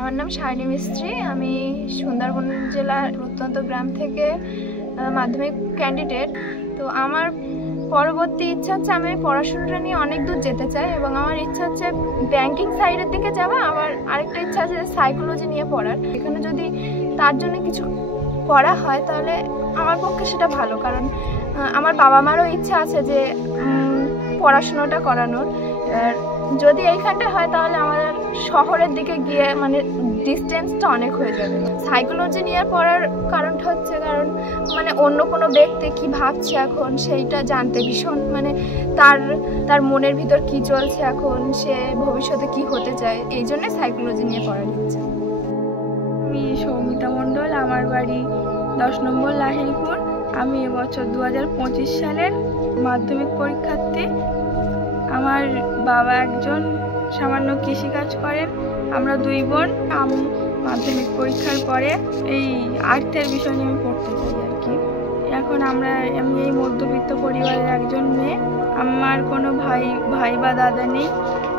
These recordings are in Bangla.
আমার নাম শাইনি মিস্ত্রি। আমি সুন্দরবন জেলার প্রত্যন্ত গ্রাম থেকে মাধ্যমিক ক্যান্ডিডেট। তো আমার পরবর্তী ইচ্ছা হচ্ছে আমি পড়াশোনাটা নিয়ে অনেক দূর যেতে চাই এবং আমার ইচ্ছা হচ্ছে ব্যাংকিং সাইডের দিকে যাওয়া। আবার আরেকটা ইচ্ছা আছে সাইকোলজি নিয়ে পড়ার। এখানে যদি তার জন্য কিছু পড়া হয় তাহলে আমার পক্ষে সেটা ভালো, কারণ আমার বাবা মারও ইচ্ছা আছে যে পড়াশোনাটা করানোর। যদি এইখানটা হয় তাহলে আমাদের শহরের দিকে গিয়ে মানে ডিস্টেন্সটা অনেক হয়ে যাবে। সাইকোলজি নিয়ে পড়ার কারণটা হচ্ছে কারণ মানে অন্য কোনো ব্যক্তি কি ভাবছে এখন সেইটা জানতে ভীষণ মানে তার মনের ভিতর কি চলছে এখন, সে ভবিষ্যতে কি হতে চায়, এই জন্য সাইকোলজি নিয়ে পড়ার ইচ্ছা। আমি সৌমিতা মণ্ডল, আমার বাড়ি 10 নম্বর লাহিড়িপুর। আমি এবছর 2025 সালের মাধ্যমিক পরীক্ষার্থী। আমার বাবা একজন সামান্য কৃষিকাজ করেন, আমরা 2 বোন। আমি মাধ্যমিক পরীক্ষার পরে এই আর্থের বিষয় নিয়ে পড়তে চাই আর কি। এখন আমি এই মধ্যবিত্ত পরিবারের একজন মেয়ে। আমার কোনো ভাই বা দাদা নেই,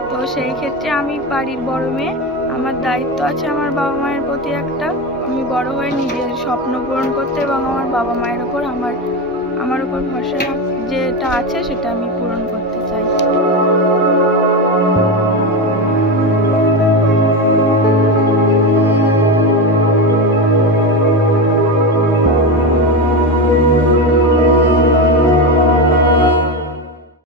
তো সেই ক্ষেত্রে আমি বাড়ির বড় মেয়ে। আমার দায়িত্ব আছে আমার বাবা মায়ের প্রতি একটা। আমি বড় হয়ে নিজের স্বপ্ন পূরণ করতে এবং আমার বাবা মায়ের ওপর আমার উপর ভরসা যেটা আছে সেটা আমি পূরণ করতে চাই।